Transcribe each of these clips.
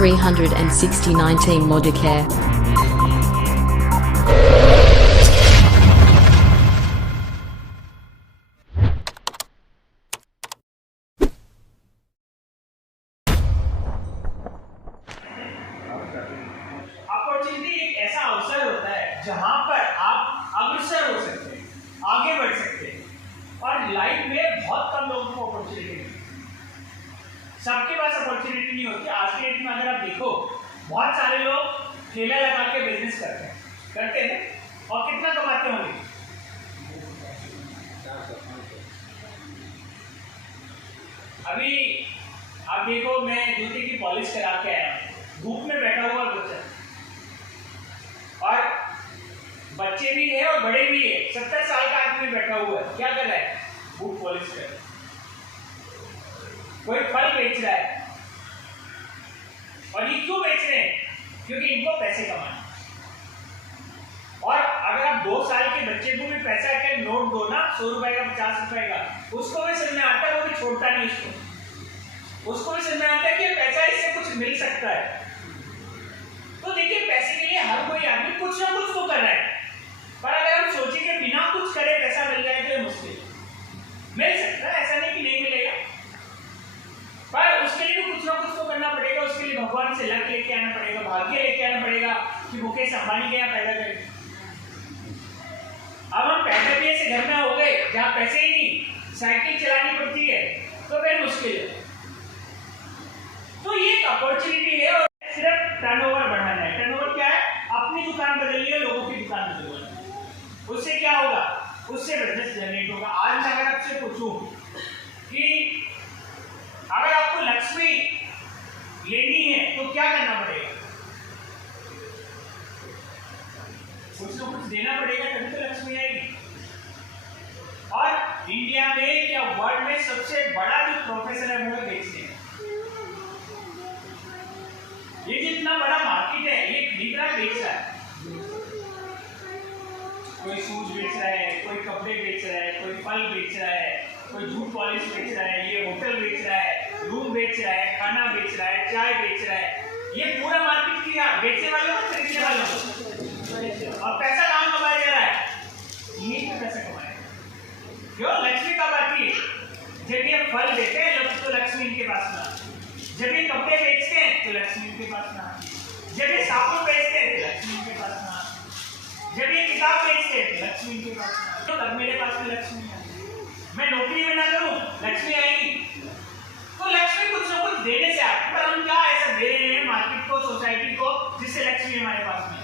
36019 Modicare. Opportunity एक ऐसा अवसर होता है जहां पर आप अग्रसर हो सकते हैं, आगे बढ़ सकते हैं, और लाइफ में बहुत कम लोगों को अपॉर्चुनिटी मिलती है। सबके पास अपॉर्चुनिटी नहीं होती। आज के डेट में अगर आप देखो, बहुत सारे लोग ठेला लगा के बिजनेस करते हैं और कितना कमाते होंगे? अभी आप देखो, मैं जूते की पॉलिश करा के आया, धूप में बैठा हुआ बच्चा, और बच्चे भी है और बड़े भी है। 70 साल का आदमी बैठा हुआ है, क्या कर रहा है? बूट पॉलिश कर रहा है। कोई फल बेच रहा है, और ये क्यों बेच रहे हैं? क्योंकि इनको पैसे कमाने। और अगर आप 2 साल के बच्चे को भी पैसा के नोट दो ना, 100 रुपए का, 50 रुपए का, उसको भी समझ में आता है, वो भी छोड़ता नहीं उसको भी समझ में आता है कि पैसा इससे कुछ मिल सकता है। तो देखिए, पैसे के लिए हर कोई आदमी कुछ ना कुछ तो कर रहा है, पर अगर हम सोचें कि बिना कुछ करे पैसा मिल जाए तो ये मुश्किल मिल सकता है, ऐसा नहीं कि नहीं मिलेगा, पर उसके लिए भी कुछ ना कुछ तो करना पड़ेगा। उसके लिए भगवान से लक लेके आना पड़ेगा, भाग्य लेके आना पड़ेगा कि मुकेश अंबानी के यहाँ पैदा करें। अब हम पैदा भी ऐसे घर में हो गए जहाँ पैसे ही नहीं, साइकिल चलानी पड़ती है, तो फिर मुश्किल है। तो ये एक अपॉर्चुनिटी है, और सिर्फ टर्नओवर बढ़ाना है। टर्नओवर क्या है? अपनी दुकान बदलिए, लोगों की दुकान बदलवाना। उससे क्या होगा? उससे बिजनेस जनरेट होगा। आज मैं अगर आपसे पूछूं कि अगर आपको लक्ष्मी लेनी है तो क्या करना पड़ेगा? कुछ ना कुछ देना पड़ेगा, तभी तो लक्ष्मी आएगी। और इंडिया में या वर्ल्ड में सबसे बड़ा जो प्रोफेशन है वो बेचने। ये जितना बड़ा मार्केट है, ये खरीद रहा है, बेच रहा है। कोई शूज बेच रहा है, कोई कपड़े बेच रहा है, कोई फल बेच रहा है, कोई जूट पॉलिश बेच रहा है, ये होटल बेच रहा है, रूम बेच रहा है, खाना बेच रहा है, चाय बेच रहा है। ये पूरा मार्केट किया बेचने वालों को, खरीदने वालों को। और पैसा कहाँ कमाया जा रहा है? यहीं पे पैसा कमाया। क्यों? लक्ष्मी कब आती है? जब ये फल देते हैं लोग तो लक्ष्मी इनके पास ना, जब ये कपड़े बेचते हैं तो लक्ष्मी इनके पास ना, जब ये साबुन बेचते हैं तो लक्ष्मी इनके पास ना, जब ये किताब बेचते हैं तो लक्ष्मी इनके पास ना। तो तब मेरे पास में लक्ष्मी आएगी। मैं नौकरी में ना करूं, लक्ष्मी आएगी। तो लक्ष्मी कुछ ना कुछ देने से आती है, पर हम क्या ऐसा दे रहे हैं मार्केट को, सोसाइटी को, जिससे लक्ष्मी हमारे पास में।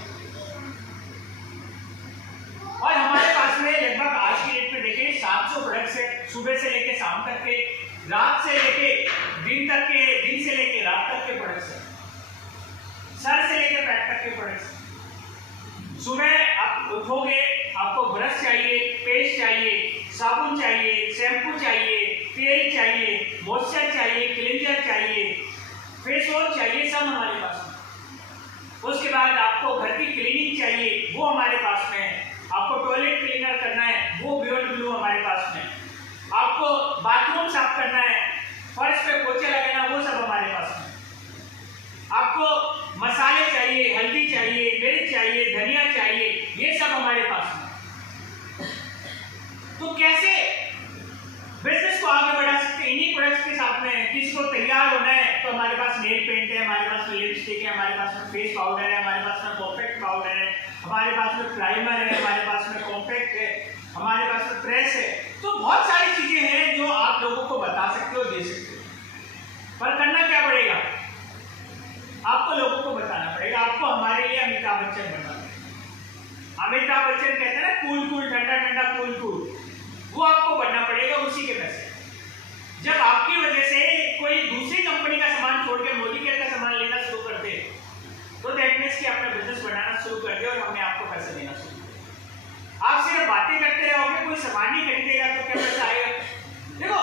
और हमारे पास में लगभग आज की डेट में देखें 700 प्रोडक्ट्स है, सुबह से लेके शाम तक के, रात से लेके दिन तक के, दिन से लेके रात तक के प्रोडक्ट्स है, सर से लेके पैर तक के प्रोडक्ट्स। सुबह आप उठोगे, आपको ब्रश चाहिए, पेस्ट चाहिए, साबुन चाहिए, शैम्पू चाहिए, तेल चाहिए, मॉइस्चर चाहिए, क्लींजर चाहिए, फेस वॉश चाहिए, सब हमारे पास में। उसके बाद आपको घर की क्लीनिंग चाहिए, वो हमारे पास में है। आपको टॉयलेट क्लीनर करना है, वो बियॉन्ड ब्लू हमारे पास में। आपको बाथरूम साफ करना है, फर्श पे पोछे लगाना, वो सब हमारे पास में। आपको मसाले चाहिए, हल्दी चाहिए, मिर्च चाहिए, धनिया चाहिए, ये सब हमारे पास में। तो कैसे बिजनेस को आगे बढ़ा सकते हैं? इन्हीं प्रोडक्ट्स के साथ में। किसी को तैयार होना है तो हमारे पास नेल पेंट है, हमारे पास में लिपस्टिक है, हमारे पास में फेस पाउडर है, हमारे पास में परफेक्ट पाउडर है, हमारे पास में प्राइमर है, हमारे पास में कॉम्पैक्ट है, हमारे पास में प्रेस है। तो बहुत सारी चीजें हैं जो आप लोगों को बता सकते हो, दे सकते हो, पर करना क्या पड़ेगा? आपको लोगों को बताना पड़ेगा। आपको हमारे लिए अमिताभ बच्चन बनना पड़ेगा। अमिताभ बच्चन कहते हैं ना, कूल कूल, ठंडा ठंडा, कूल कूल, वो आपको बनना पड़ेगा उसी के पैसे। जब आपकी वजह से कोई दूसरी कंपनी का सामान छोड़ के मोदी केयर का सामान लेना शुरू कर दे, तो दैट मींस कि आपने बिजनेस बनाना शुरू कर दिया और हमने आपको पैसे देना शुरू कर दिया। आप सिर्फ बातें करते रहोगे, कोई सामान नहीं खरीदेगा तो क्या पैसा आएगा? देखो,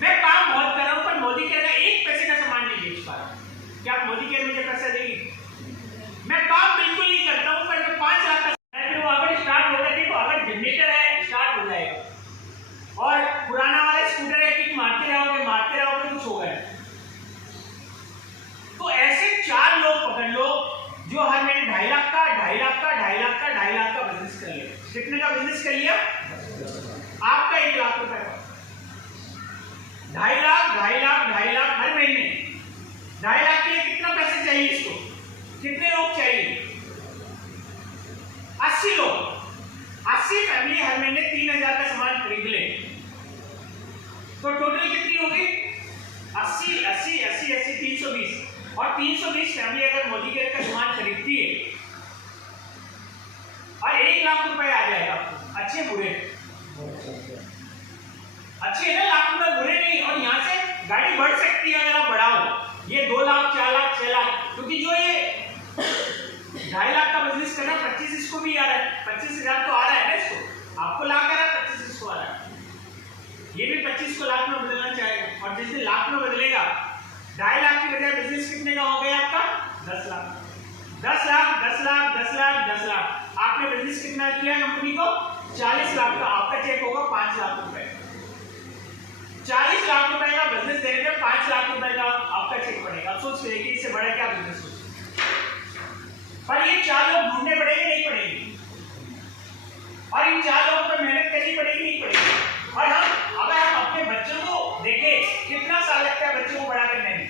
मैं काम बहुत कर रहा हूं, पर मोदी केयर का 1 पैसे का सामान नहीं बेच पा रहा हूं। क्या आप मोदी केयर मुझे पैसा देगी? मैं काम बिल्कुल नहीं करता हूं, पर मैं 5 लाख का फिर वो अगर स्टार्ट होगा, देखो अगर जनरेटर है स्टार्ट हो जाएगा, और पुराना वाला स्कूटर है, किक मारते रहोगे कुछ होगा। तो ऐसे 2.5 लाख हर महीने। 2.5 लाख के लिए कितना पैसे चाहिए इसको? कितने लोग चाहिए? 80 लोग। 80 फैमिली हर महीने 3,000 का सामान खरीद ले तो टोटल कितनी होगी? 80 80 80 80 320। और 320 फैमिली अगर मोदी केयर का सामान खरीदती है और 1 लाख रुपए आ जाएगा आपको। अच्छे बुरे? अच्छे है ना, लाख रुपए बुरे नहीं। और यहाँ से गाड़ी बढ़ सकती है अगर आप बढ़ाओ। ये 2 लाख 4 लाख 6 लाख, क्योंकि जो ये 2.5 लाख का बिजनेस करना 25 इसको भी आ रहा है। 25,000 तो आ रहा है ना इसको, आपको लाख आ रहा है, 25 इसको आ रहा है। ये भी 25 को लाख में बदलना चाहेगा। और जिस दिन लाख में बदलेगा 2.5 लाख की बजाय बिजनेस कितने का हो गया आपका? 10 लाख। 10 लाख 10 लाख 10 लाख 10 लाख। आपने बिजनेस कितना किया कंपनी को? 40 लाख का। आपका चेक होगा 5 लाख रुपए। 40 लाख रुपए का बिजनेस देने पे 5 लाख रुपए का आपका चेक पड़ेगा। सोच रहे कि इससे बड़ा क्या बिजनेस हो। पर ये 4 लोग ढूंढने पड़ेंगे नहीं पड़ेंगे? और इन 4 लोगों पर मेहनत करनी पड़ेगी नहीं पड़ेगी? और अगर हम अपने बच्चों को देखें, कितना साल लगता है बच्चों को बड़ा करने में?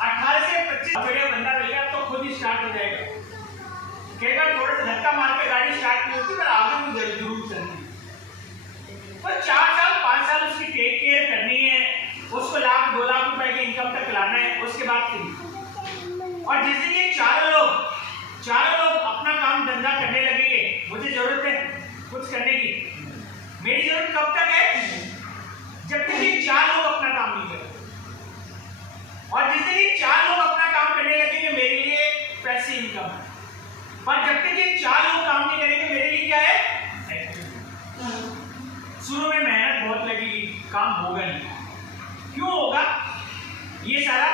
18 से 25। बढ़िया बंदा मिल गया तो खुद ही स्टार्ट हो जाएगा। केवल थोड़ा सा धक्का मार के गाड़ी स्टार्ट नहीं होती, पर आगे भी जरूर चलती है। तो 4 साल 5 साल उसकी टेक केयर करनी है, उसको लाख 2 लाख रुपए की इनकम तक लाना है, उसके बाद फिर। और जिस दिन ये चारों लोग अपना काम धंधा करने लगेंगे, मुझे जरूरत है कुछ करने की। मेरी जरूरत कब तक है? जब तक ये 4 लोग अपना काम नहीं करें। और जिस दिन ये 4 लोग अपना काम करने लगेंगे, मेरे लिए पैसे इनकम है। पर जब तक ये 4 लोग काम नहीं करेंगे, मेरे लिए क्या है? शुरू में मेहनत बहुत लगेगी, काम होगा नहीं। क्यों होगा ये सारा?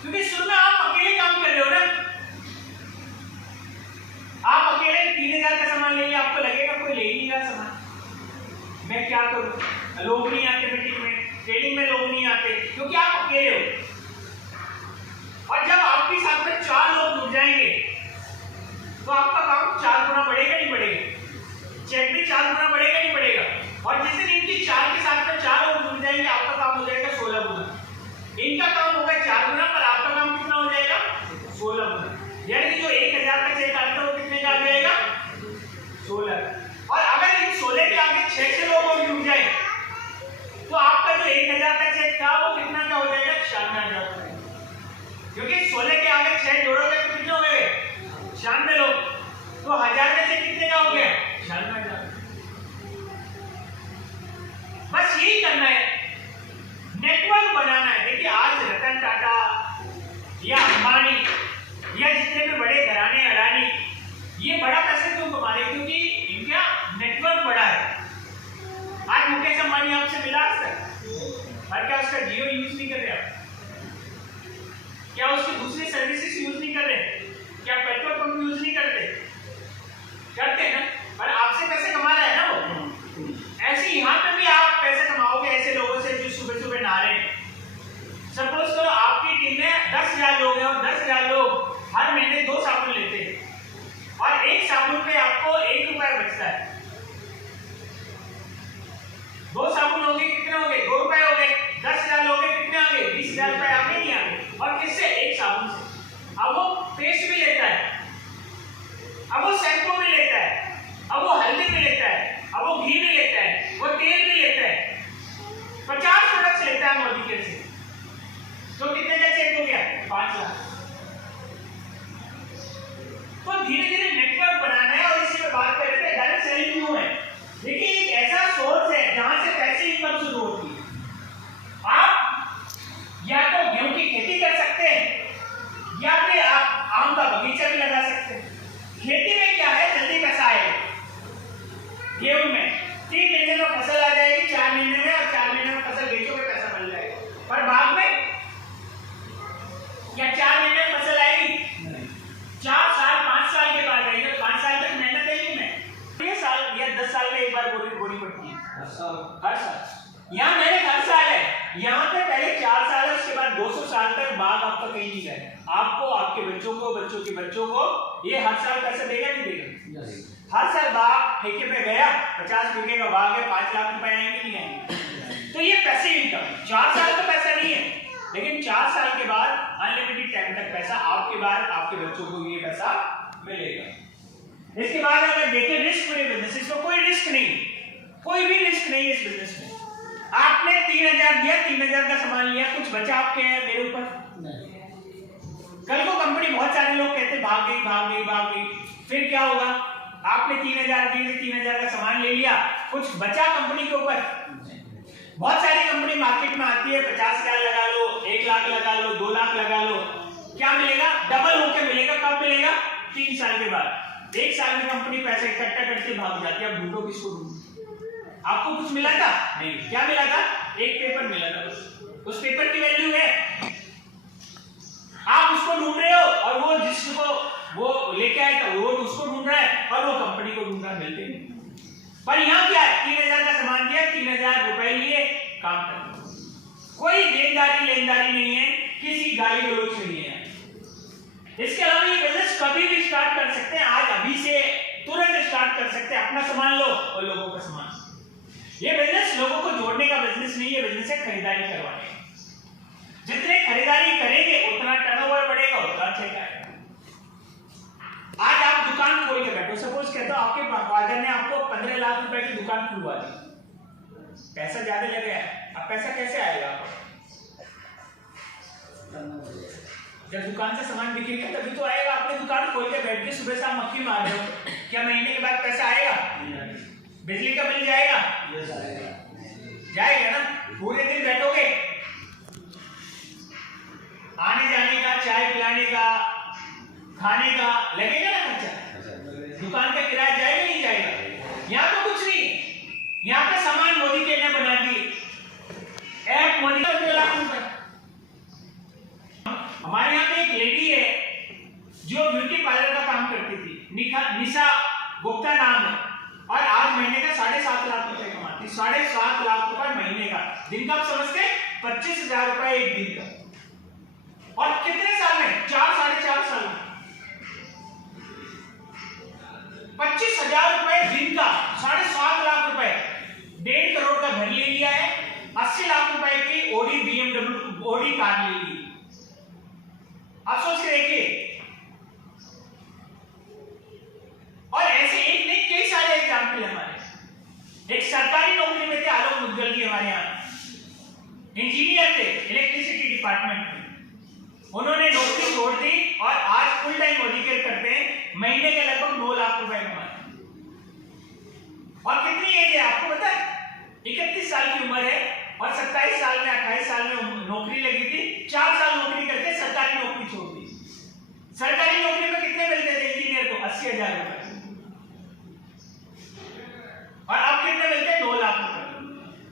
क्योंकि शुरू में आप अकेले काम कर रहे हो ना। आप अकेले 3,000 का सामान लेंगे, आपको लगेगा कोई ले ही नहीं रहा सामान, मैं क्या करूं? लोग नहीं आते मीटिंग में, ट्रेडिंग में लोग नहीं आते, क्योंकि आप अकेले हो। और जब आपके साथ में 4 लोग जुड़ जाएंगे तो आपका काम 4 गुना बढ़ेगा नहीं बढ़ेगा? चेक भी 4 गुना बढ़ेगा नहीं बढ़ेगा? और जिस दिन इनकी 4 के साथ में 4 लोग जुड़ जाएंगे, आपका काम हो जाएगा 16 गुना। इनका काम होगा 4 गुना, पर आपका काम कितना हो जाएगा? 16 गुना। यानी कि जो 1,000 का चेक आता है वो कितने का आ जाएगा? 16। और अगर इन 16 के आगे 6 लोग और जुड़ जाए तो आपका जो 1,000 का चेक था वो कितना का हो जाएगा? 96,000 का। क्योंकि 16 के आगे 6 जोड़ोगे तो कितने हो गए? 96 लोग। तो 1000 में से कितने का हो गया? 96,000। बस यही करना है, नेटवर्क बनाना है। देखिए आज रतन टाटा या अंबानी या जितने भी बड़े घराने अडानी, ये बड़ा पैसे क्यों कमा रहे? क्योंकि इनका नेटवर्क बड़ा है। आज मुकेश अंबानी आपसे मिला आज तक? और क्या उसका जियो यूज नहीं कर रहे आप? क्या उसकी दूसरी सर्विसेज यूज नहीं कर रहे? क्या पेट्रोल पंप यूज नहीं करते? करते हैं ना, पर आपसे पैसे कमा रहा है ना वो। ऐसे यहाँ पे भी आप पैसे कमाओगे ऐसे लोगों से जो सुबह सुबह नहा रहे हैं। सपोज करो आपकी टीम में 10,000 लोग हैं और 10,000 लोग हर महीने 2 साबुन लेते हैं और एक साबुन पे आपको 1 रुपया बचता है। 2 साबुन हो गए, कितने हो गए? 2 रुपए हो गए। 10,000 लोग हैं, कितने आ गए? 20,000 रुपए आ गए नहीं आ गए? और किससे? एक साबुन से। अब वो पेस्ट भी लेता है, अब वो शैम्पू भी लेता है, अब वो हल्दी भी लेता है, अब वो घी भी लेता है, वो तेल भी लेता है, 50 प्रोडक्ट्स लेता है मोदी केयर से। तो कितने का चेक हो गया? 5 लाख। तो धीरे धीरे नेटवर्क बनाना है। और इसी पे बात कर रहे थे डायरेक्ट सेलिंग क्यों है? देखिए एक ऐसा सोर्स है जहां से पैसे इनकम शुरू होती है। आप या तो गेहूं की खेती कर सकते हैं या फिर आप आम का बगीचा भी लगा सकते हैं। खेती में क्या है, जल्दी पैसा आएगा। गेहूं में 3 महीने में फसल आ जाएगी, 4 महीने में, और 4 महीने में फसल बेचोगे पैसा मिल जाएगा। पर बाद में क्या 4 महीने में फसल आएगी? 4 साल 5 साल के बाद आएगी। 5 साल तक मेहनत है नहीं में 3 साल या 10 साल में एक बार बोनी पड़ती है। हर साल यहाँ मेहनत हर साल है। यहाँ पे पहले 4 साल है, उसके बाद 200 साल तक बाग आपका कहीं नहीं जाएगा। आपको, आपके बच्चों को, बच्चों के बच्चों को ये हर साल पैसा देगा नहीं देगा? हर साल बाग ठेके पे गया, 50 बीघे का बाग है, 5 लाख रुपए आएंगे नहीं आएंगे? तो ये पैसिव इनकम 4 साल का पैसा नहीं है, लेकिन 4 साल के बाद अनलिमिटेड टाइम तक पैसा आपके बाद आपके बच्चों को ये पैसा मिलेगा। इसके बाद अगर देखें रिस्क फ्री बिजनेस, इसमें कोई रिस्क नहीं, कोई भी रिस्क नहीं है इस बिजनेस में। आपने 3000 दिया, 3000 का सामान लिया, कुछ बचा आपके मेरे ऊपर? कल को कंपनी, बहुत सारे लोग कहते भाग गई भाग गई भाग गई, फिर क्या होगा? आपने 3000 दिए, 3000 का सामान ले लिया, कुछ बचा कंपनी के ऊपर? बहुत सारी कंपनी मार्केट में आती है, 50,000 लगा लो, 1 लाख लगा लो, 2 लाख लगा लो, क्या मिलेगा? डबल होके मिलेगा। कब मिलेगा? 3 साल के बाद। 1 साल में कंपनी पैसा इकट्ठा करके भाग जाती है। अब ढूंढो किसको ढूंढो? आपको कुछ मिला था? नहीं। क्या मिला था? एक पेपर मिला था, उस पेपर की वैल्यू है, आप उसको ढूंढ रहे हो, और वो जिसको वो लेके आया था वो उसको ढूंढ रहा है, और वो कंपनी को ढूंढ रहा है, मिलते नहीं। पर यहाँ क्या है? 3000 का सामान दिया, 3000 रुपए लिए, काम कर, कोई देनदारी लेनदारी नहीं है, किसी गाली गलौज नहीं है। इसके अलावा ये बिजनेस कभी भी स्टार्ट कर सकते हैं, आज अभी से तुरंत स्टार्ट कर सकते हैं। अपना सामान लो और लोगों का सामान। ये बिजनेस लोगों को जोड़ने का बिजनेस नहीं है, बिजनेस है खरीदारी करवाने। जितने खरीदारी करेंगे उतना टर्नओवर बढ़ेगा, उतना अच्छा आएगा। आज आप दुकान खोल के बैठो, सपोज कहता हूं आपके फादर ने आपको 15 लाख रुपए की दुकान खुलवा दी, पैसा ज्यादा लग गया है, अब पैसा कैसे आएगा आपको? जब दुकान से सामान बिकेगा तभी तो आएगा। आपने दुकान खोल के बैठ के सुबह शाम मक्खी मार रहे हो, क्या महीने के बाद पैसा आएगा? बिजली का बिल जाएगा? जाएगा ना। पूरे दिन बैठोगे, आने जाने का, चाय पिलाने का, खाने का लगेगा ना खर्चा। दुकान का किराया जाएगा नहीं जाएगा? यहाँ तो कुछ नहीं, यहाँ पे सामान मोदी के ने बना दी, ऐप मोदी का 2 लाख रुपए। हमारे यहाँ पे एक लेडी है जो ब्यूटी पार्लर का काम करती थी, निशा गुप्ता नाम है, और आज महीने का 7.5 लाख रुपए कमाती। 7.5 लाख रुपए महीने का। दिन का आप समझते 25,000 रुपए एक दिन का। और कितने साल में? 4-4.5 साल में 25,000 रुपए दिन का, 7.5 लाख रुपए, 1.5 करोड़ का घर ले लिया है, 80 लाख रुपए की ओडी BMW ओडी कार ले ली। आप सोच के देखिए। और ऐसे एक नहीं, कई सारे एग्जाम्पल हमारे। एक सरकारी नौकरी में थे आलोक मुद्गल जी, हमारे यहाँ इंजीनियर थे इलेक्ट्रिसिटी डिपार्टमेंट में, उन्होंने नौकरी छोड़ दी और आज फुल टाइम ऑडिटर करते हैं, महीने के लगभग 9 लाख रुपए कमाते हैं। और कितनी एज है आपको पता है? 31 साल की उम्र है, और 27 साल में 28 साल में नौकरी लगी थी। 4 साल नौकरी करके सरकारी नौकरी छोड़ दी। सरकारी नौकरी में कितने मिलते थे इंजीनियर को? 80,000 रुपए, और अब कितने मिलते हैं? 9 लाख रुपए।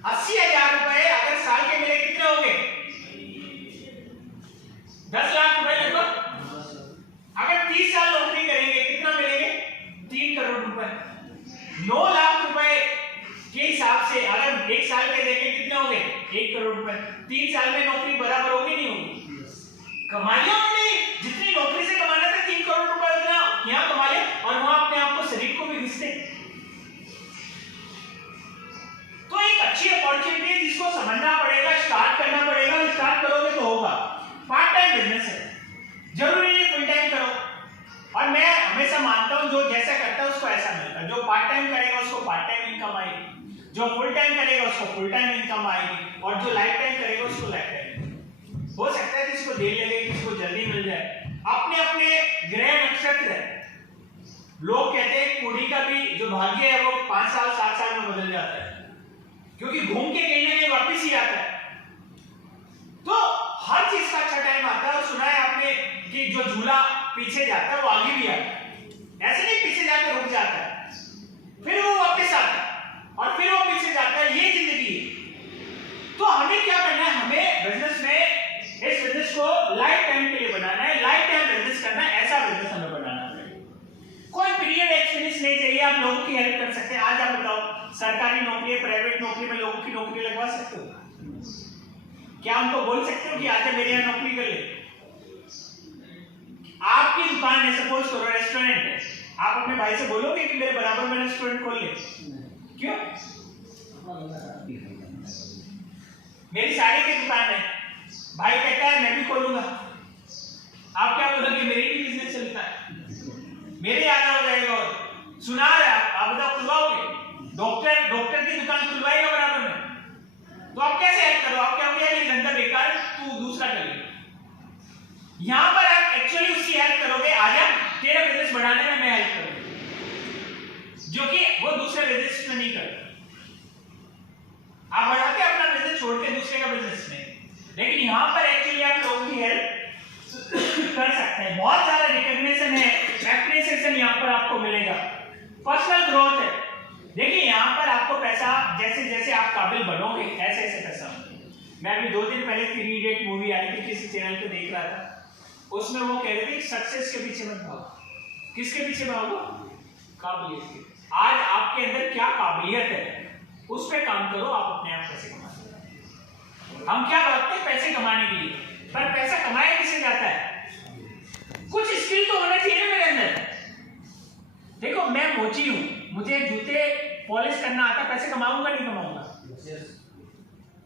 80,000 रुपए अगर साल के मिले कितने हो गए? 10 लाख रुपए लगभग। अगर 30 साल नौकरी करेंगे कितना मिलेंगे? 3 करोड़ रुपए। 9 लाख रुपए के हिसाब से अगर 1 साल के देखें कितने हो गए? 1 करोड़ रुपए। 3 साल में नौकरी बराबर होगी नहीं होगी? कमाई उन्होंने जितनी नौकरी से कमाना था 3 करोड़ रुपए उतना यहाँ कमा लिया, और वहां अपने आप को शरीर को भी घिसते। तो एक अच्छी अपॉर्चुनिटी है जिसको समझना पड़ेगा, स्टार्ट करना पड़ेगा। स्टार्ट करोगे तो होगा। पार्ट टाइम बिजनेस है, जरूरी नहीं फुल टाइम करो। और मैं हमेशा मानता हूं जो जैसा करता है उसको ऐसा मिलता है। जो पार्ट टाइम करेगा उसको पार्ट टाइम इनकम आएगी, जो फुल टाइम करेगा उसको फुल टाइम इनकम आएगी, और जो लाइफ टाइम करेगा उसको लाइफ टाइम। हो सकता है किसी को देर लगे, किसी को जल्दी मिल जाए, अपने अपने ग्रह नक्षत्र है। लोग कहते हैं कुड़ी का भी जो भाग्य है वो 5 साल 7 साल में बदल जाता है, क्योंकि घूम के कहीं ना कहीं वापिस ही आता है। तो हर चीज का अच्छा टाइम आता है। और सुना है आपने कि जो झूला पीछे जाता है वो आगे भी आता है, ऐसे नहीं पीछे जाकर रुक जाता है, फिर वो वापस आता है, और फिर वो पीछे जाता है। ये जिंदगी है। तो हमें क्या करना है? हमें बिजनेस में इस बिजनेस को लाइफ टाइम के लिए बनाना है, लाइफ टाइम बिजनेस करना है, ऐसा बिजनेस हमें बनाना है। कोई पीरियड एक्सपीरियंस नहीं चाहिए, आप लोगों की हेल्प कर सकते हैं। आज आप बताओ, सरकारी नौकरी है, प्राइवेट नौकरी में लोगों की नौकरी लगवा सकते हो? क्या उनको बोल सकते हो कि आजा मेरे यहाँ नौकरी कर ले? आपकी दुकान है, सपोज करो रेस्टोरेंट है, आप अपने भाई से बोलोगे कि मेरे बराबर में रेस्टोरेंट खोल ले? क्यों? मेरी साड़ी की दुकान है, भाई कहता है मैं भी खोलूंगा, आप क्या बोलोगे? मेरी भी बिजनेस चलता है, मेरे आना हो जाएगा। और सुना है आप बताओ, खुलवाओगे? डॉक्टर की दुकान खुलवाएगा बराबर में, तो आप कैसे हेल्प करो? आप क्या कहोगे ये धंधा बेकार, तू दूसरा कर ले। यहां पर आप एक्चुअली उसकी हेल्प करोगे, आजा तेरा बिजनेस बढ़ाने में मैं हेल्प करूंगा, जो कि वो दूसरे बिजनेस में नहीं करता। आप बढ़ा के अपना बिजनेस छोड़ के दूसरे का बिजनेस में, लेकिन यहां पर एक्चुअली आप लोगों की हेल्प कर सकते हैं। बहुत सारा रिकॉग्निशन है, एप्रिसिएशन यहां पर आपको मिलेगा, पर्सनल ग्रोथ है। देखिए यहां पर आपको पैसा जैसे जैसे आप काबिल बनोगे ऐसे ऐसे पैसा। मैं अभी 2 दिन पहले 3 इडियट मूवी आई थी, किसी चैनल पे देख रहा था, उसमें वो कह रहे थे सक्सेस के पीछे मत भागो। किसके पीछे भागो? काबिलियत के। आज आपके अंदर क्या काबिलियत है उस पे काम करो, आप अपने आप पैसे कमा सकते। हम क्या भागते हैं पैसे कमाने के लिए, पर पैसा कमाया किसे जाता है? कुछ स्किल तो होना चाहिए ना मेरे अंदर। देखो मैं मोची हूं, मुझे जूते पॉलिश करना आता, पैसे कमाऊंगा नहीं कमाऊंगा?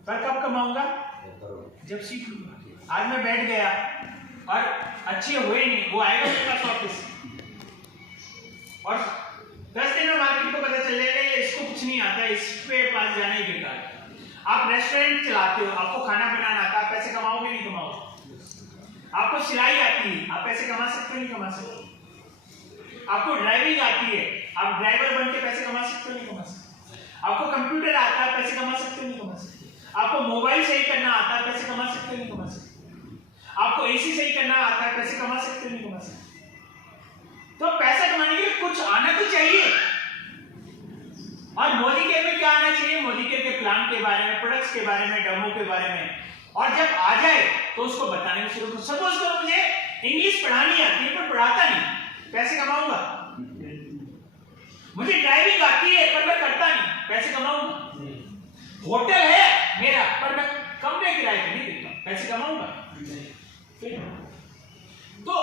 पर कब कमाऊंगा? जब सीख लूंगा। आज मैं बैठ गया और अच्छे हुए नहीं, वो आएगा मेरे पास वापस, और 10 दिन में मार्केट को पता चल जाएगा ये इसको कुछ नहीं आता, इस पे पास जाना ही बेकार है। आप रेस्टोरेंट चलाते हो, आपको खाना बनाना आता, आप पैसे कमाओगे नहीं कमाओगे? आपको सिलाई आती है, आप पैसे कमा सकते हो नहीं कमा सकते? आपको ड्राइविंग आती है, आप ड्राइवर बन के पैसे कमा सकते हो नहीं कमा सकते? आपको कंप्यूटर आता है, पैसे कमा सकते हो नहीं कमा सकते? आपको मोबाइल सही करना आता है, पैसे कमा सकते हो नहीं कमा सकते? आपको एसी सही करना आता है, पैसे कमा सकते हो नहीं कमा सकते? तो पैसा कमाने के लिए कुछ आना तो चाहिए। और मोदी केयर में क्या आना चाहिए? मोदी केयर के प्लान के बारे में, प्रोडक्ट्स के बारे में, डेमो के बारे में। और जब आ जाए तो उसको बताने में शुरू करो। सपोज करो मुझे इंग्लिश पढ़ानी आती है पर पढ़ाता नहीं, पैसे कमाऊंगा? मुझे ड्राइविंग आती है पर मैं करता नहीं, पैसे कमाऊंगा? होटल है मेरा पर मैं कमरे किराए पे नहीं देता, पैसे कमाऊंगा? तो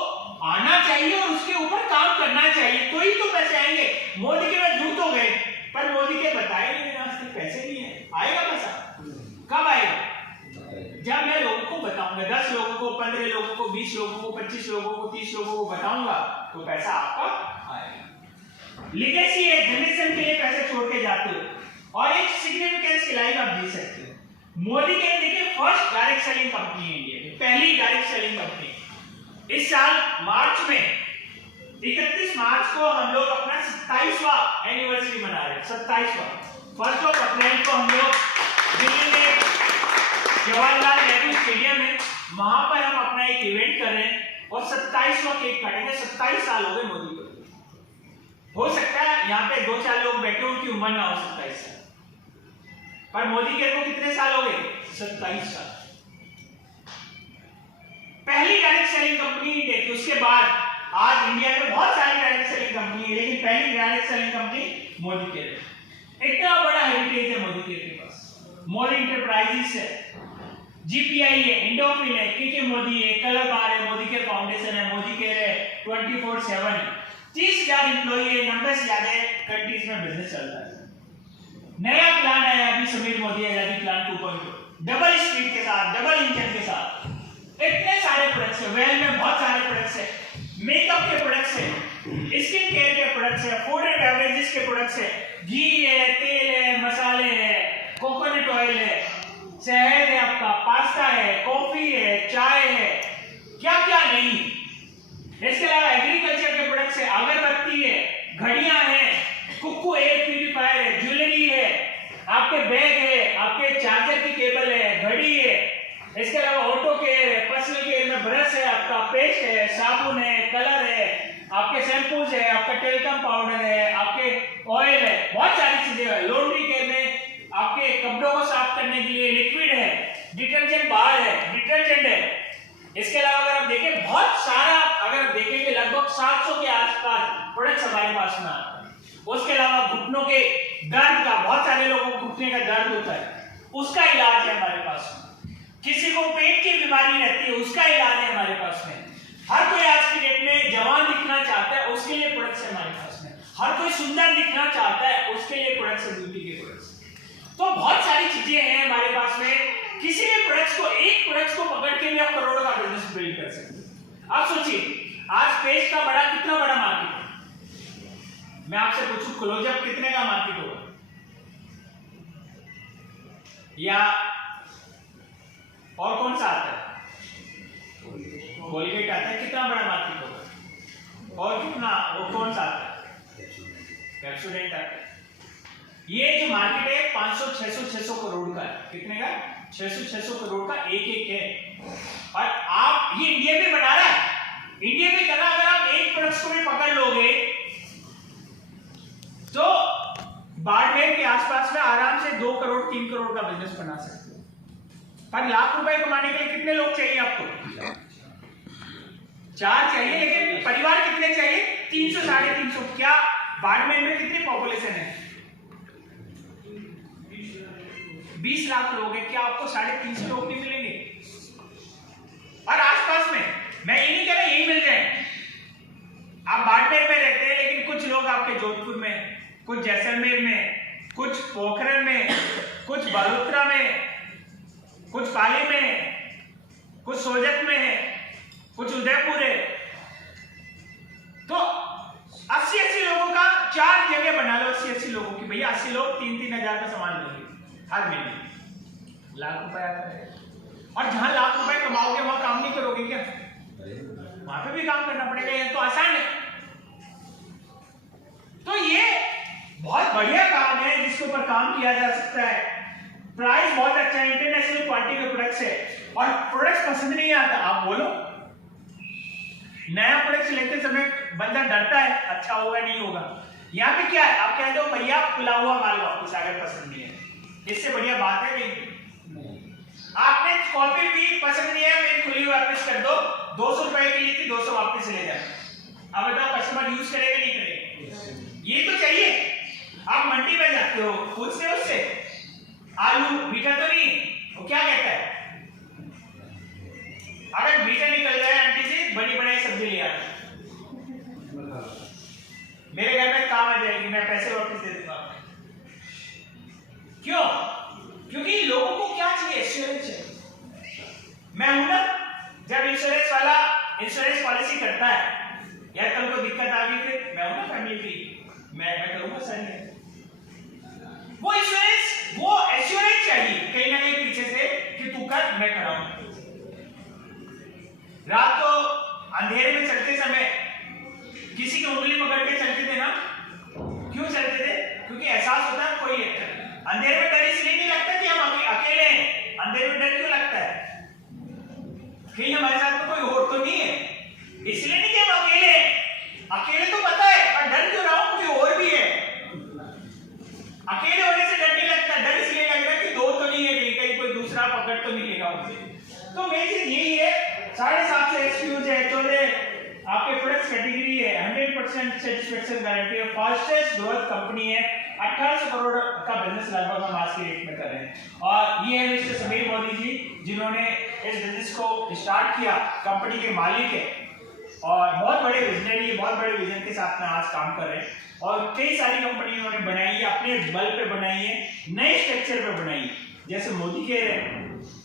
आना चाहिए और उसके ऊपर काम करना चाहिए, तो ही तो पैसे आएंगे। मोदी के में जुड़ तो गए, पर मोदी के बताए नहीं, आज तक पैसे नहीं है। आएगा पैसा? कब आएगा? जब मैं लोगों को बताऊंगा, 10 लोगों को, 15 लोगों को, 20 लोगों को, 25 लोगों को, 30 लोगों को बताऊंगा तो पैसा आपका आएगा। लीगेसी है, जनरेशन के लिए पैसे छोड़ के जाते हो और एक सिग्निफिकेंस की लाइफ आप जी सकते हो। मोदी के देखिए फर्स्ट डायरेक्ट सेलिंग कंपनी है इंडिया की, पहली डायरेक्ट सेलिंग कंपनी। इस साल मार्च में 31 मार्च को हम लोग अपना 27वां एनिवर्सरी मना रहे हैं। 27वां 1 अप्रैल को हम लोग दिल्ली में जवाहरलाल नेहरू स्टेडियम में, वहां पर हम अपना एक इवेंट कर रहे हैं और 27वां केक काटेंगे। 27 साल हो गए मोदी को। हो सकता है यहाँ पे 2-4 लोग बैठे उनकी उम्र ना हो 27 साल, पर मोदी के को कितने साल हो गए? 27 साल। पहली डायरेक्ट सेलिंग कंपनी इंडिया की। उसके बाद आज इंडिया में बहुत सारी डायरेक्ट सेलिंग कंपनी है, लेकिन पहली direct selling company Modi care है। इतना बड़ा हेरिटेज है मोदी केयर के पास। मोदी इंटरप्राइजेस है, जीपीआई है, इंडोफिल है, केके मोदी है, कलर बार है, मोदी केयर फाउंडेशन है, मोदी केयर है, 24/7 है, 30,000 एम्प्लॉई है, 90 से ज्यादा कंट्रीज में बिजनेस चलता है। नया प्लान आया अभी समीर मोदी आजादी प्लान 2.0, डबल स्पीड के साथ, डबल इंजन के साथ। इतने सारे प्रोडक्ट्स है, वेल में बहुत सारे प्रोडक्ट्स है, मेकअप के प्रोडक्ट्स है, स्किन केयर के प्रोडक्ट्स है, फूड एंड बेवरेजेस के प्रोडक्ट्स है, घी है, तेल है, मसाले है, कोकोनट ऑयल है, शहद है, आपका पास्ता है, कॉफी है, चाय है, क्या क्या नहीं। इसके अलावा एग्रीकल्चर के प्रोडक्ट्स है, अगरबत्ती है, घड़ियां हैं, कुक्कू एयर प्यूरिफायर है, ज्वेलरी है, आपके बैग है, आपके चार्जर की केबल है, घड़ी है। इसके अलावा ऑटो केयर है, पर्सनल केयर में ब्रश है, आपका पेस्ट है, साबुन है, कलर है, आपके शैम्पूज है, आपका टेलीकॉम पाउडर है, आपके ऑयल है, बहुत सारी चीजें है। लॉन्ड्री केयर में आपके कपड़ों को साफ करने के लिए लिक्विड है, डिटर्जेंट बार है, डिटर्जेंट है। इसके अलावा अगर आप देखें बहुत सारा, अगर देखेंगे लगभग 700 के आसपास प्रोडक्ट्स हमारे पास में आते हैं। उसके अलावा घुटनों के दर्द का, बहुत सारे लोगों को घुटने का दर्द होता है, उसका इलाज है हमारे पास में। किसी को पेट की बीमारी रहती है, उसका इलाज है हमारे पास में। हर कोई आज की डेट में जवान दिखना चाहता है, उसके लिए प्रोडक्ट्स है हमारे पास में। हर कोई सुंदर दिखना चाहता है, उसके लिए प्रोडक्ट्स है, ब्यूटी के प्रोडक्ट्स। तो बहुत सारी चीजें हैं हमारे पास में किसी भी प्रोडक्ट्स को, एक प्रोडक्ट्स को पकड़ के भी आप करोड़ों का बिजनेस बिल्ड कर सकते हैं। आप सोचिए आज पेस्ट का बड़ा कितना बड़ा मार्केट है। मैं आपसे पूछूं क्लोजअप कितने का मार्केट होगा, या और कौन सा आता है, कोलगेट आता है, कितना बड़ा मार्केट होगा, और कितना वो कौन सा आता है, पेप्सोडेंट आता है। ये जो मार्केट है 500-600 करोड़ का है। कितने का? 600 करोड़ का एक है। और आप ये इंडिया में बना रहा है, इंडिया में कर रहा है। अगर आप एक प्रोडक्ट को भी पकड़ लोगे तो बाड़मेर के आसपास में आराम से 2 करोड़ 3 करोड़ का बिजनेस बना सकते हो। पर लाख रुपए कमाने के लिए कितने लोग चाहिए आपको? 4 चाहिए, लेकिन परिवार कितने चाहिए? 300-350। क्या बाड़मेर में कितनी पॉपुलेशन है? 20 लाख लोग हैं। क्या आपको 350 लोग नहीं मिलेंगे? और आसपास में, मैं ये नहीं कह रहा यही मिल जाए, आप बाड़मेर में रहते हैं लेकिन कुछ लोग आपके जोधपुर में, कुछ जैसलमेर में, कुछ पोखरण में, कुछ बड़ोदरा में, कुछ पाली में, कुछ सोजत में है, कुछ उदयपुर है। तो 80-80 लोगों का 4 जगह बना लो। 80-80 लोगों की, भैया 80 लोग 3-3 हजार का सामान लेंगे हर महीने, लाख रुपए आता है। और जहां लाख रुपए कमाओगे वहां काम नहीं करोगे क्या? वहां पे भी काम करना पड़ेगा। ये तो आसान है। तो ये बहुत बढ़िया काम है जिसके ऊपर काम किया जा सकता है। प्राइस बहुत अच्छा है, इंटरनेशनल क्वालिटी के प्रोडक्ट्स है। और प्रोडक्ट्स पसंद नहीं आता, आप बोलो, नया प्रोडक्ट लेते समय बंदा डरता है, अच्छा होगा नहीं होगा। यहाँ पे क्या है, आप कह दो भैया खुला हुआ माल वापस अगर पसंद नहीं है, इससे बढ़िया बात है नहीं। आपने कॉफी पी, पसंद नहीं है, मेरी खुली वापस कर दो, 200 रुपए की ली थी, 200 वापस ले जाए। अब बताओ कस्टमर यूज करेगा नहीं करेगा? ये तो चाहिए। आप मंडी में जाते हो, पूछते हो उससे आलू मीठा तो नहीं, वो क्या कहता है? अगर मीठा निकल जाए आंटी से बड़ी बड़ी सब्जी ले आना, मेरे घर में काम आ जाएगी, मैं पैसे वापस दे दूंगा। क्यों? क्योंकि लोगों को क्या चाहिए? एश्योरेंस चाहिए। मैं हूं ना, जब इंश्योरेंस वाला इंश्योरेंस पॉलिसी करता है, यार कल को दिक्कत आ गई फिर मैं हूं ना फैमिली की, मैं करूंगा सर। वो इंश्योरेंस, वो एश्योरेंस चाहिए कहीं ना कहीं पीछे से कि तू कर, मैं खड़ा हूं। रात को अंधेरे में चलते समय किसी की उंगली पकड़ के चलते थे ना, क्यों चलते थे? क्योंकि एहसास होता है कोई है। अंधेरे में डर इसलिए नहीं लगता कि हम अकेले हैं। अंधेरे में डर क्यों लगता है? कहीं हमारे साथ में कोई और तो नहीं है, इसलिए नहीं कि हम अकेले हैं। अकेले तो पता है, पर डर क्यों रहा हूं? कोई और भी है। अकेले होने से डर नहीं लगता, डर इसलिए लग रहा है कि 2 तो नहीं है, कहीं कोई दूसरा पकड़ तो नहीं लेगा मुझे। तो मेन चीज यही है, 750 SKUs है, 14 आपके प्रोडक्ट्स कैटेगरी है, 100% सेटिस्फेक्शन गारंटी है, फास्टेस्ट ग्रोथ कंपनी है, 1800 करोड़ का बिजनेस लगभग हम आज के रेट में कर रहे हैं। और ये है मिस्टर समीर मोदी जी, जिन्होंने इस बिजनेस को स्टार्ट किया, कंपनी के मालिक है और बहुत बड़े विजनरी, बहुत बड़े विजन के साथ में आज काम कर रहे हैं। और कई सारी कंपनी उन्होंने बनाई है, अपने बल पे बनाई है, नए स्ट्रक्चर पे बनाई है, जैसे मोदी के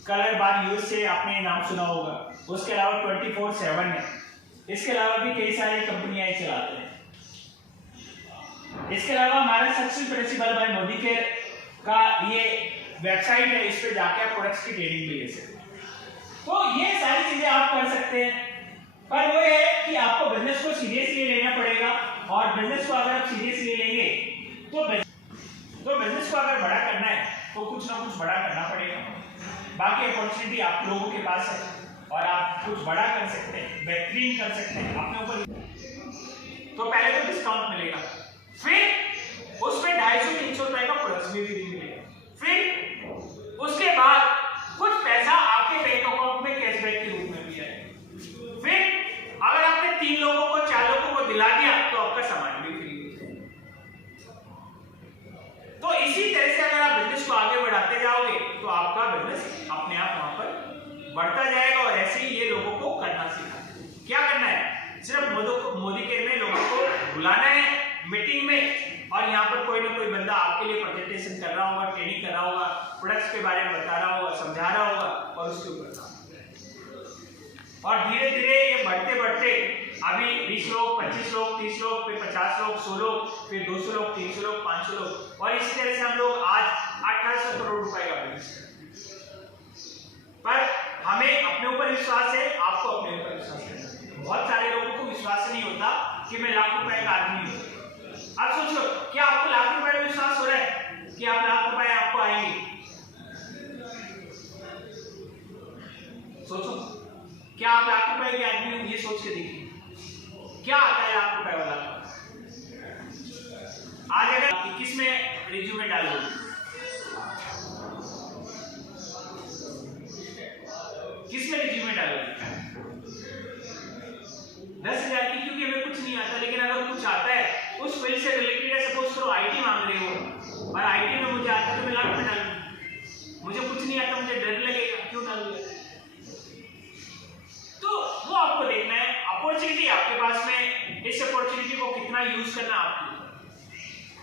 कलर बार यूज से आपने नाम सुना होगा। उसके अलावा 24/7 है। इसके अलावा भी कई सारी कंपनियां चलाते हैं। इसके अलावा हमारा सक्सेस प्रिंसिपल बाय मोदी के का ये वेबसाइट है, इस पे जाके आप प्रोडक्ट्स की ट्रेनिंग भी ले सकते हैं। तो ये सारी चीजें आप कर सकते हैं, पर वो है कि आपको बिजनेस को सीरियसली लेना पड़ेगा। और बिजनेस को अगर आप सीरियसली लेंगे तो बिजनेस को अगर बड़ा करना है तो कुछ ना कुछ बड़ा करना पड़ेगा। बाकी अपॉर्चुनिटी आप लोगों के पास है और आप कुछ बड़ा कर सकते हैं, बेहतरीन कर सकते हैं अपने ऊपर। तो पहले तो डिस्काउंट मिलेगा, फिर उस पे 250-300 रुपए का प्रोडक्ट भी मिलेगा, फिर उसके बाद कुछ पैसा आपके बैंक अकाउंट में कैशबैक के रूप में भी आएगा। फिर अगर आपने 3 लोगों को 4 लोगों को दिला दिया तो आपका सामान भी फ्री हो जाएगा। तो इसी तरह से अगर आप बिजनेस को आगे बढ़ाते जाओगे तो आपका बिजनेस अपने आप वहां पर बढ़ता जाएगा। और ऐसे ही ये लोगों को करना सीखना। क्या करना है? सिर्फ मोदी केयर में लोगों को बुलाना है, मीटिंग में और यहाँ पर कोई ना कोई बंदा आपके लिए प्रेजेंटेशन कर रहा होगा, ट्रेनिंग कर रहा होगा, प्रोडक्ट्स के बारे में बता रहा होगा, समझा रहा होगा और उसके ऊपर काम। और धीरे धीरे ये बढ़ते बढ़ते अभी 20 लोग, 25 लोग, 30 लोग, फिर 50 लोग, 100 लोग, फिर 200 लोग, 300 लोग, 500 लोग, और इसी तरह से हम लोग आज 1800 करोड़ रुपए का बिजनेस करते। पर हमें अपने ऊपर विश्वास है, आपको अपने ऊपर विश्वास है। बहुत सारे लोगों को विश्वास नहीं होता कि मैं लाख रुपए का आदमी हूँ। अब सोचो, क्या आपको लाख रुपए का विश्वास हो रहा है कि आप लाख रुपए आपको आएंगे? सोचो, क्या आप लाख रुपए के आदमी हो? ये सोच के देखिए, क्या आता है लाख रुपए वाला? आज अगर किस में रिज्यूमे डालोगे, किस में रिज्यूमे डालोगे? 10,000 की, क्योंकि हमें कुछ नहीं आता। लेकिन अगर कुछ आता है उस फील्ड से रिलेटेड है, सपोज करो आईटी मांग रहे हो और आईटी में मुझे आता है तो मैं लाख रुपए डालूंगा। मुझे कुछ नहीं आता, मुझे डर लगेगा, क्यों डालूंगा? तो वो आपको देखना है। अपॉर्चुनिटी आपके पास में, इस अपॉर्चुनिटी को कितना यूज करना आपको।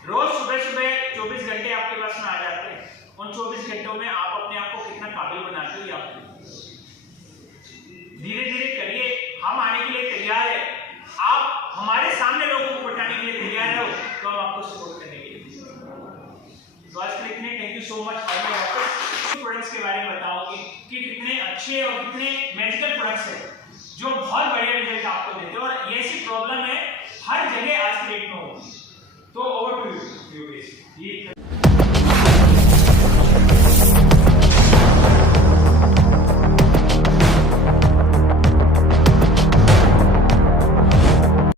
रोज सुबह सुबह 24 घंटे आपके पास में आ जाते हैं, उन 24 घंटों में आप अपने आप को कितना काबिल बनाते हो, आपको धीरे धीरे करिए। हम आने के लिए तैयार है, आप हमारे सामने लोगों को बताने के लिए तैयार हो तो हम आपको सपोर्ट करने के लिए। तो आज के लिए इतने, थैंक यू सो मच। और मैं वापस प्रोडक्ट्स के बारे में बताऊंगी कि कितने अच्छे और कितने मेडिकल प्रोडक्ट्स हैं जो बहुत बढ़िया रिजल्ट आपको देते हैं, और ये ऐसी प्रॉब्लम है हर जगह आज की डेट में होगी। तो ओवर टू यू।